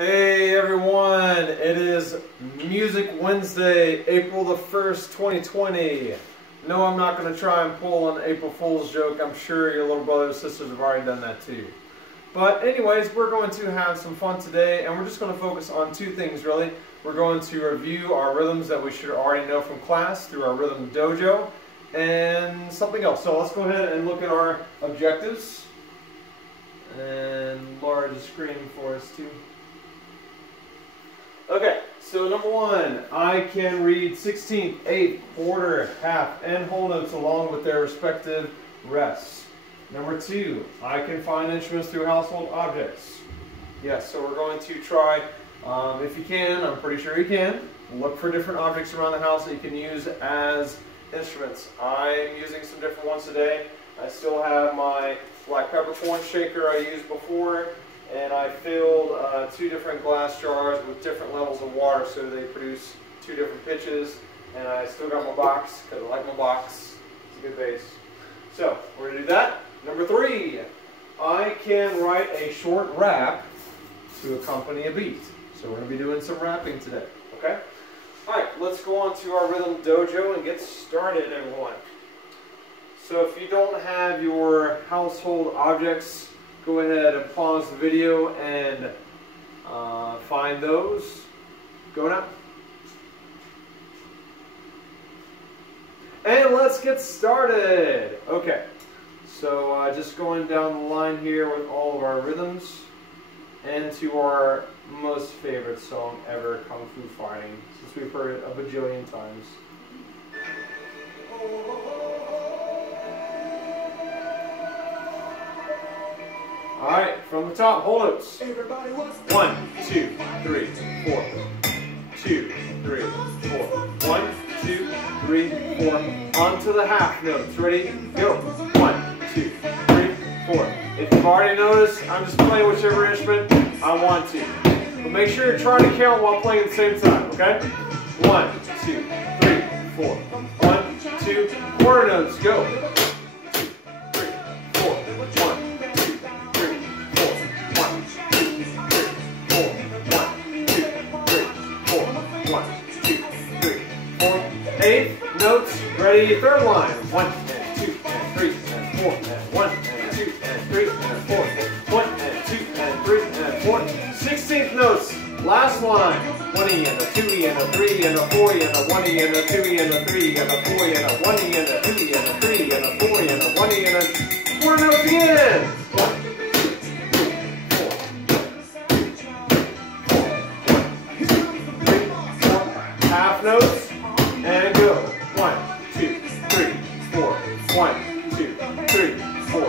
Hey everyone, it is Music Wednesday, April the 1st, 2020. No, I'm not going to try and pull an April Fool's joke. I'm sure your little brothers and sisters have already done that too. But anyways, we're going to have some fun today, and we're just going to focus on two things really. We're going to review our rhythms that we should already know from class through our Rhythm Dojo, and something else. So let's go ahead and look at our objectives. And Laura is screening for us too. Okay, so number one, I can read 16th, 8th, quarter, half, and whole notes along with their respective rests. Number two, I can find instruments through household objects. Yes, so we're going to try, if you can, I'm pretty sure you can, look for different objects around the house that you can use as instruments. I'm using some different ones today. I still have my black peppercorn shaker I used before, and I filled two different glass jars with different levels of water so they produce two different pitches. And I still got my box because I like my box. It's a good bass. So we're going to do that. Number three, I can write a short rap to accompany a beat. So we're going to be doing some rapping today. Okay? Alright, let's go on to our Rhythm Dojo and get started, everyone. So if you don't have your household objects, go ahead and pause the video and find those. Go now. And let's get started. Okay, so just going down the line here with all of our rhythms and to our most favorite song ever, Kung Fu Fighting, since we've heard it a bajillion times. Alright, from the top, whole notes. 1, 2, 3, 4. 2, 3, 4. 1, 2, 3, 4. On to the half notes. Ready? Go. 1, 2, 3, 4. If you've already noticed, I'm just playing whichever instrument I want to. But make sure you're trying to count while playing at the same time, okay? 1, 2, 3, 4. 1, 2, quarter notes. Go. Ready, third line. 1 and 2 and 3 and 4 and 1 and 2 and 3 and 4. 1 and 2 and 3 and 4. 16th notes. Last line. 1E and a 2E and a 3 and a 4E and a 1E and a 2E and a 3 and a 4E and a 1E and a 2E and a 3 and a 4E and a 1E and a 4 notes again. 1, 2, 3, 4. Half notes and go. 1, 2, 3, 4. 1, 2, 3, 4.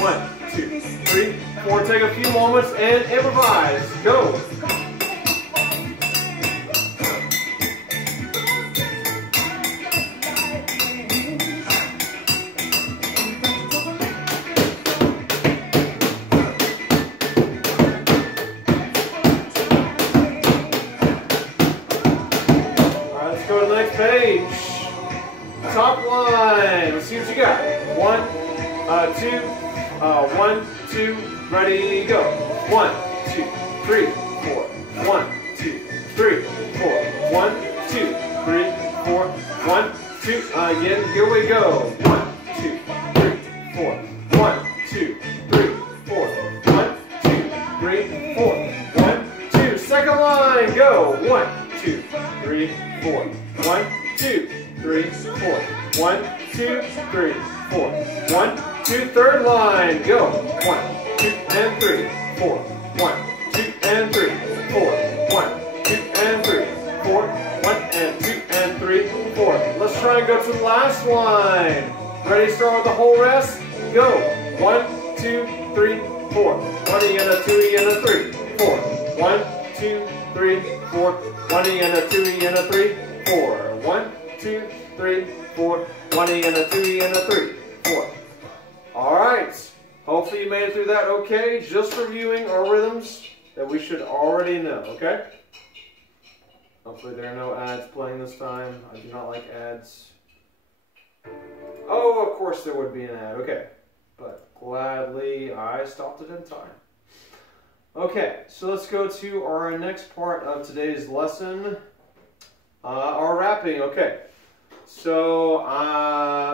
1, 2, 3, 4. Take a few moments and improvise. Go. Alright, let's go to the next page. Top line. Let's see what you got. 1, 2, ready, go. 1, 2, 3, 4. 1, 2, 3, 4. 1, 2, 3, 4. 1, 2. Again, here we go. 1, 2, 3, 4. 1, 2, 3, 4. 1, 2, 3, 4. 1, 2. Second line, go. 1, 2, 3, 4. 1, 2, 3, 4. 1, 2, 3, 4. 1, 2, third line, go. 1, 2, and 3, 4. 1, 2, and 3, 4. 1, 2, and 3, 4. 1, and 2, and 3, 4. Let's try and go to the last line. Ready, start with the whole rest? Go. 1, 2, 3, 4. 1E and a 2E and a 3, 4. 1, 2, 3, 4. 1E and a 2E and a 3, 4. 1, 2, 3, 4. 1E and a 2E and a 3, 4. Alright. Hopefully you made it through that okay. Just reviewing our rhythms that we should already know, okay? Hopefully there are no ads playing this time. I do not like ads. Oh, of course there would be an ad. Okay. But gladly I stopped it in time. Okay, so let's go to our next part of today's lesson, our rapping. Okay, so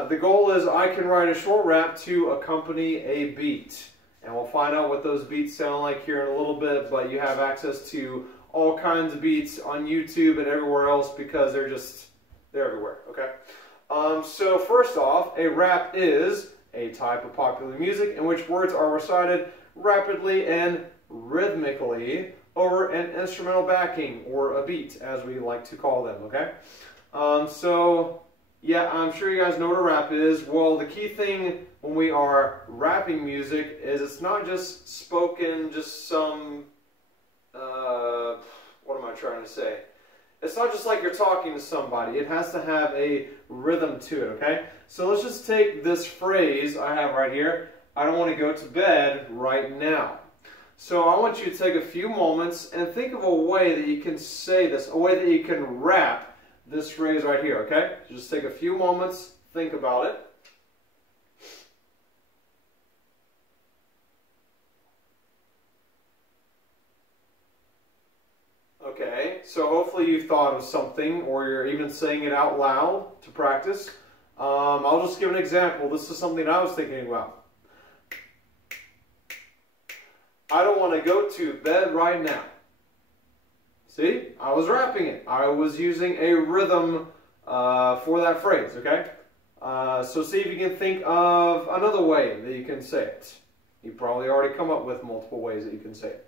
the goal is I can write a short rap to accompany a beat. And we'll find out what those beats sound like here in a little bit, but you have access to all kinds of beats on YouTube and everywhere else because they're everywhere, okay? So first off, a rap is a type of popular music in which words are recited rapidly and rhythmically over an instrumental backing, or a beat, as we like to call them, okay? So, yeah, I'm sure you guys know what a rap is. Well, the key thing when we are rapping music is it's not just spoken, just some, what am I trying to say? It's not just like you're talking to somebody. It has to have a rhythm to it, okay? So let's just take this phrase I have right here. I don't want to go to bed right now. So I want you to take a few moments and think of a way that you can say this, a way that you can rap this phrase right here, okay? Just take a few moments, think about it. Okay, so hopefully you've thought of something, or you're even saying it out loud to practice. I'll just give an example. This is something I was thinking about. I don't want to go to bed right now. See, I was rapping it. I was using a rhythm for that phrase, okay? So see if you can think of another way that you can say it. You probably already come up with multiple ways that you can say it.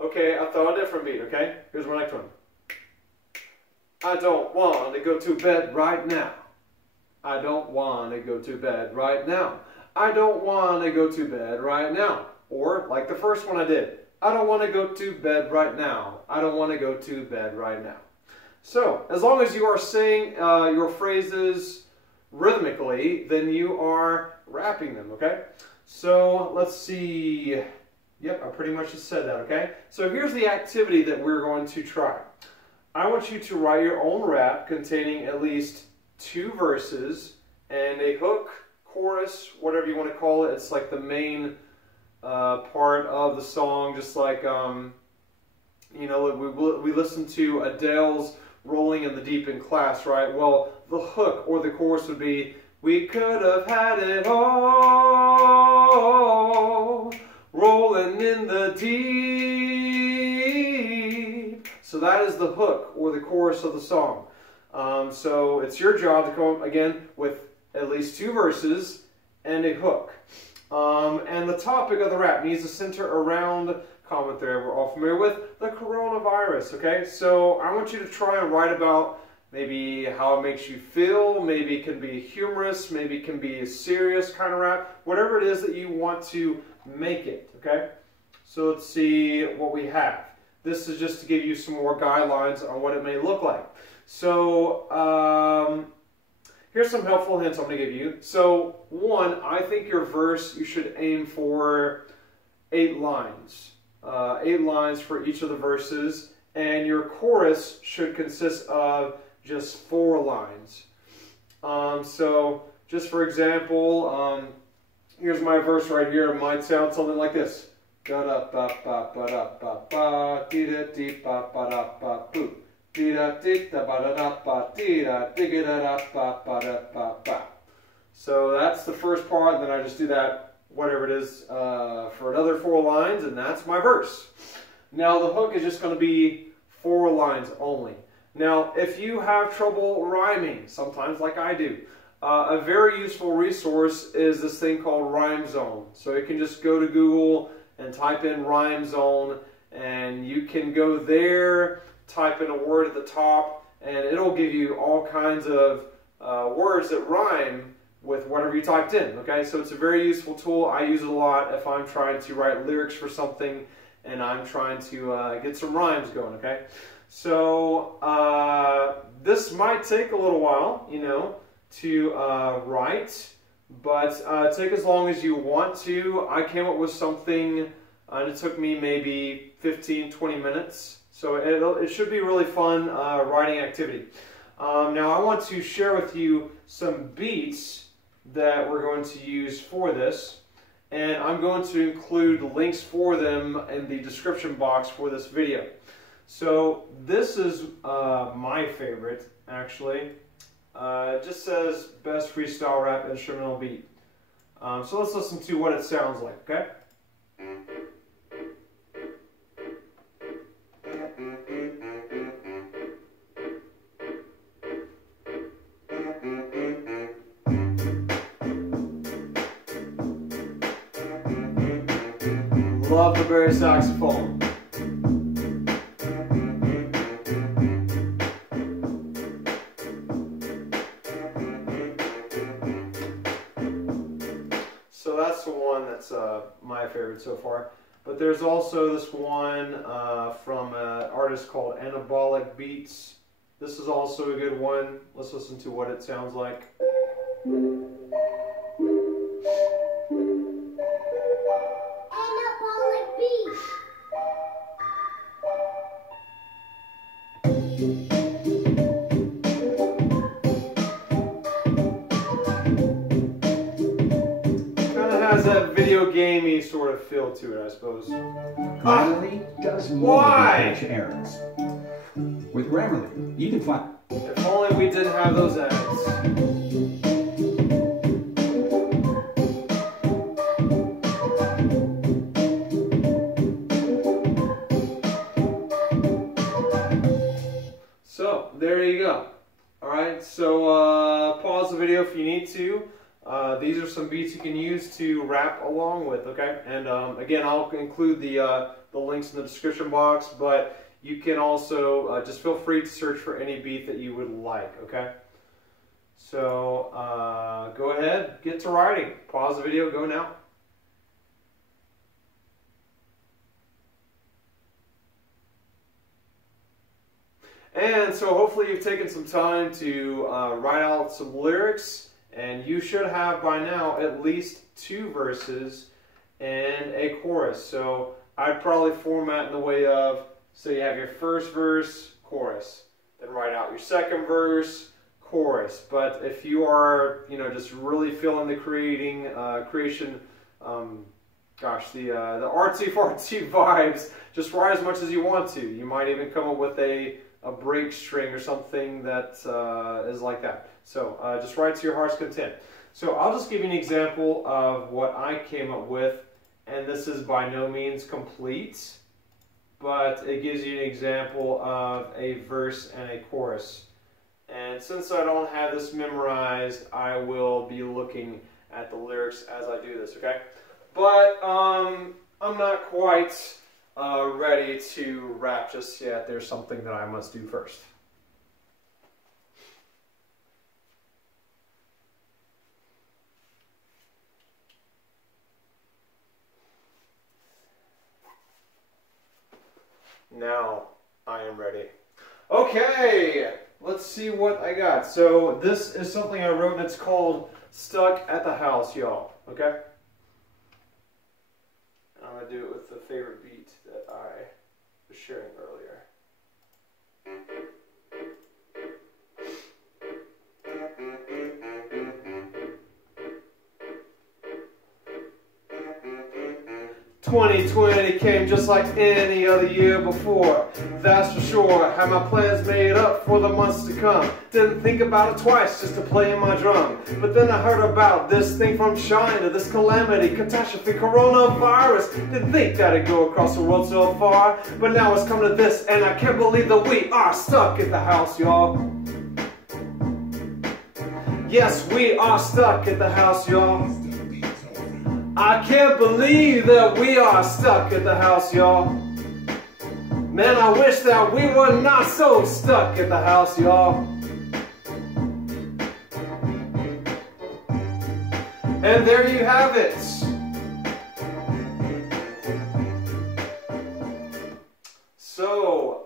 Okay, I thought a different beat, okay? Here's my next one. I don't want to go to bed right now. I don't want to go to bed right now. I don't want to go to bed right now. Or, like the first one I did, I don't want to go to bed right now. I don't want to go to bed right now. So, as long as you are saying your phrases rhythmically, then you are rapping them, okay? So, let's see. Yep, I pretty much just said that, okay? So here's the activity that we're going to try. I want you to write your own rap containing at least 2 verses and a hook, chorus, whatever you want to call it. It's like the main part of the song, just like, you know, we listened to Adele's Rolling in the Deep in class, right? Well, the hook or the chorus would be, we could have had it all, rolling in the deep. So that is the hook or the chorus of the song. So it's your job to come up again with at least 2 verses and a hook. And the topic of the rap needs to center around common thread we're all familiar with, the coronavirus, okay? So I want you to try and write about maybe how it makes you feel, maybe it can be humorous, maybe it can be a serious kind of rap, whatever it is that you want to make it, okay? So let's see what we have. This is just to give you some more guidelines on what it may look like. So here's some helpful hints I'm going to give you. So 1, I think your verse, you should aim for 8 lines. 8 lines for each of the verses, and your chorus should consist of just 4 lines. So just for example, here's my verse right here. It might sound something like this. So that's the first part, and then I just do that, whatever it is, for another 4 lines, and that's my verse. Now the hook is just going to be 4 lines only. Now if you have trouble rhyming, sometimes like I do, a very useful resource is this thing called Rhyme Zone. So you can just go to Google and type in Rhyme Zone, and you can go there, type in a word at the top, and it'll give you all kinds of words that rhyme with whatever you typed in, okay? So it's a very useful tool. I use it a lot if I'm trying to write lyrics for something and I'm trying to get some rhymes going, okay? So this might take a little while, you know, to write, but take as long as you want to. I came up with something, and it took me maybe 15-20 minutes So it should be a really fun writing activity. Now I want to share with you some beats that we're going to use for this. And I'm going to include links for them in the description box for this video. So this is my favorite, actually. It just says best freestyle rap instrumental beat. So let's listen to what it sounds like, okay? Love the Barry saxophone. So that's the one that's my favorite so far. But there's also this one from an artist called Anabolic Beats. This is also a good one. Let's listen to what it sounds like. Has that video gamey sort of feel to it, I suppose. Grammarly does more than catch errors. With Grammarly, you can find. If only we didn't have those ads. So there you go. All right. So pause the video if you need to. These are some beats you can use to rap along with, okay? And again, I'll include the links in the description box, but you can also just feel free to search for any beat that you would like, okay? So go ahead, get to writing. Pause the video, go now. And so hopefully you've taken some time to write out some lyrics. And you should have by now at least 2 verses and a chorus. So I'd probably format in the way of, so you have your first verse, chorus. Then write out your second verse, chorus. But if you are, just really feeling the creation, the artsy-fartsy vibes, just write as much as you want to. You might even come up with a break string or something that is like that. So just write to your heart's content. So I'll just give you an example of what I came up with, and this is by no means complete, but it gives you an example of a verse and a chorus. And since I don't have this memorized, I will be looking at the lyrics as I do this, okay? But I'm not quite ready to rap just yet. There's something that I must do first. Now I am ready. Okay, let's see what I got. So this is something I wrote, and it's called Stuck at the House, y'all. Okay? I'm going to do it with the favorite beat that I was sharing earlier. 2020 came just like any other year before. That's for sure. Had my plans made up for the months to come. Didn't think about it twice just to play my drum. But then I heard about this thing from China, this calamity, catastrophe, coronavirus. Didn't think that it'd go across the world so far. But now it's come to this, and I can't believe that we are stuck at the house, y'all. Yes, we are stuck at the house, y'all. I can't believe that we are stuck at the house, y'all. Man, I wish that we were not so stuck at the house, y'all. And there you have it. So,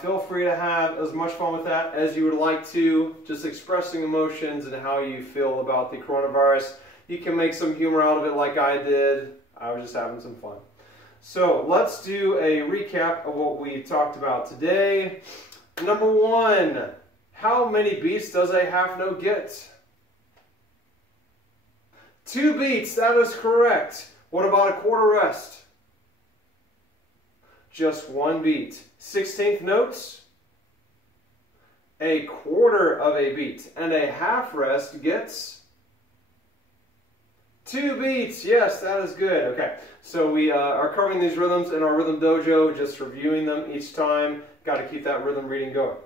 feel free to have as much fun with that as you would like to, just expressing emotions and how you feel about the coronavirus. You can make some humor out of it like I did. I was just having some fun. So let's do a recap of what we talked about today. Number 1, how many beats does a half note get? 2 beats, that is correct. What about a quarter rest? Just 1 beat. 16th notes? A quarter of a beat. And a half rest gets 2 beats. Yes, that is good. Okay, so we are covering these rhythms in our Rhythm Dojo, just reviewing them each time. Got to keep that rhythm reading going.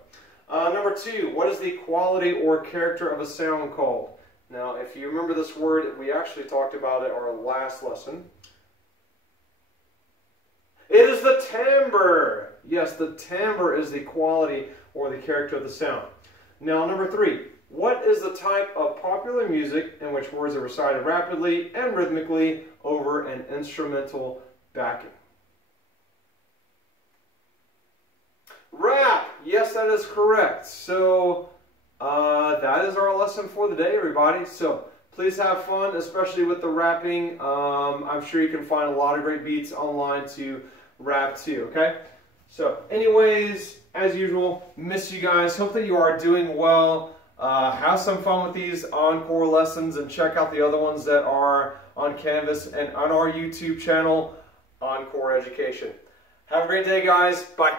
Number 2, what is the quality or character of a sound called? Now, if you remember this word, we actually talked about it in our last lesson. It is the timbre. Yes, the timbre is the quality or the character of the sound. Now, number 3, what is the type of popular music in which words are recited rapidly and rhythmically over an instrumental backing? Rap. Yes, that is correct. So, that is our lesson for the day, everybody. So, please have fun, especially with the rapping. I'm sure you can find a lot of great beats online to rap too, okay? So, anyways, as usual, miss you guys. Hope that you are doing well. Have some fun with these Encore lessons and check out the other ones that are on Canvas and on our YouTube channel, Encore Education. Have a great day, guys. Bye.